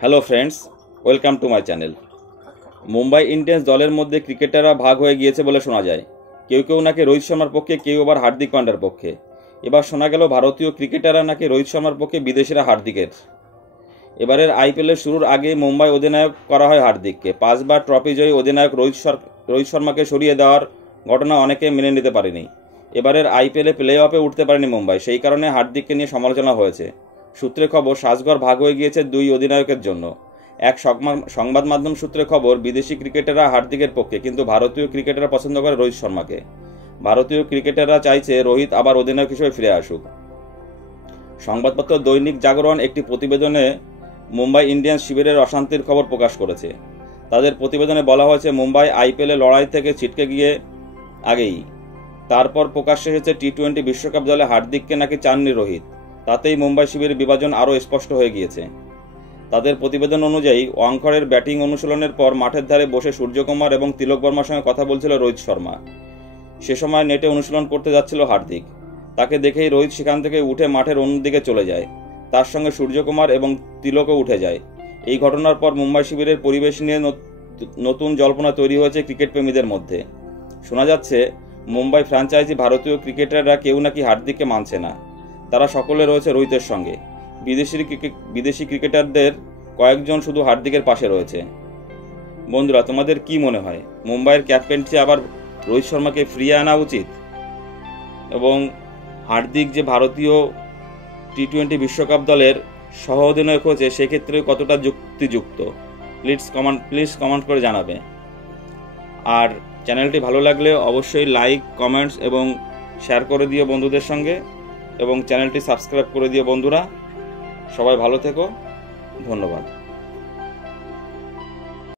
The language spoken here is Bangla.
Hello friends, welcome to my channel. Mumbai Indians দলের মধ্যে ক্রিকেটাররা ভাগ হয়ে গিয়েছে বলে শোনা যায়। কেউ কেউ নাকি রোহিত শর্মার পক্ষে, কেউ আবার হার্দিক পান্ডার পক্ষে। এবার শোনা গেল ভারতীয় ক্রিকেটাররা নাকি রোহিত শর্মার পক্ষে, বিদেশিরা হার্দিকের। এবারের আইপিএলের শুরুর আগে মুম্বাই অধিনায়ক করা হয় হার্দিককে। 5 বার ট্রফি জয়ী অধিনায়ক রোহিত শর্মাকে সরিয়ে দেওয়ার ঘটনা অনেকে মেনে নিতে পারেনি। এবারের আইপিএলে প্লে অফে উঠতে পারেনি মুম্বাই, সেই কারণে হার্দিককে নিয়ে সমালোচনা হয়েছে। সূত্রে খবর, সাজঘর ভাগ হয়ে গিয়েছে দুই অধিনায়কের জন্য। এক সংবাদ মাধ্যম সূত্রে খবর, বিদেশি ক্রিকেটাররা হার্দিকের পক্ষে, কিন্তু ভারতীয় ক্রিকেটাররা পছন্দ করে রোহিত শর্মাকে। ভারতীয় ক্রিকেটাররা চাইছে রোহিত আবার অধিনায়ক হিসেবে ফিরে আসুক। সংবাদপত্র দৈনিক জাগরণ একটি প্রতিবেদনে মুম্বাই ইন্ডিয়ান্স শিবিরের অশান্তির খবর প্রকাশ করেছে। তাদের প্রতিবেদনে বলা হয়েছে, মুম্বাই আইপিএলে লড়াই থেকে ছিটকে গিয়ে আগেই তারপর প্রকাশ্যে এসেছে টি-20 বিশ্বকাপ দলে হার্দিককে নাকি চাননি রোহিত। তাতেই মুম্বাই শিবিরের বিভাজন আরও স্পষ্ট হয়ে গিয়েছে। তাদের প্রতিবেদন অনুযায়ী, ওয়াংখড়ের ব্যাটিং অনুশীলনের পর মাঠের ধারে বসে সূর্যকুমার এবং তিলক বর্মার সঙ্গে কথা বলছিল রোহিত শর্মা। সে সময় নেটে অনুশীলন করতে যাচ্ছিল হার্দিক। তাকে দেখেই রোহিত সেখান থেকে উঠে মাঠের অন্যদিকে চলে যায়। তার সঙ্গে সূর্যকুমার এবং তিলকও উঠে যায়। এই ঘটনার পর মুম্বাই শিবিরের পরিবেশ নিয়ে নতুন জল্পনা তৈরি হয়েছে ক্রিকেট প্রেমীদের মধ্যে। শোনা যাচ্ছে, মুম্বাই ফ্র্যাঞ্চাইজি ভারতীয় ক্রিকেটাররা কেউ নাকি হার্দিককে মানছে না। তারা সকলে রয়েছে রোহিতের সঙ্গে। বিদেশি ক্রিকেটারদের কয়েকজন শুধু হার্দিকের পাশে রয়েছে। বন্ধুরা, তোমাদের কি মনে হয়, মুম্বাইয়ের ক্যাপ্টেন্সি আবার রোহিত শর্মাকে ফিরিয়ে আনা উচিত? এবং হার্দিক যে ভারতীয় টি-20 বিশ্বকাপ দলের সহ অধিনায়ক হয়েছে, সেক্ষেত্রে কতটা যুক্তিযুক্ত? প্লিজ কমেন্ট করে জানাবে। আর চ্যানেলটি ভালো লাগলে অবশ্যই লাইক, কমেন্টস এবং শেয়ার করে দিও বন্ধুদের সঙ্গে, এবং চ্যানেলটি সাবস্ক্রাইব করে দিও বন্ধুরা। সবাই ভালো থেকো, ধন্যবাদ।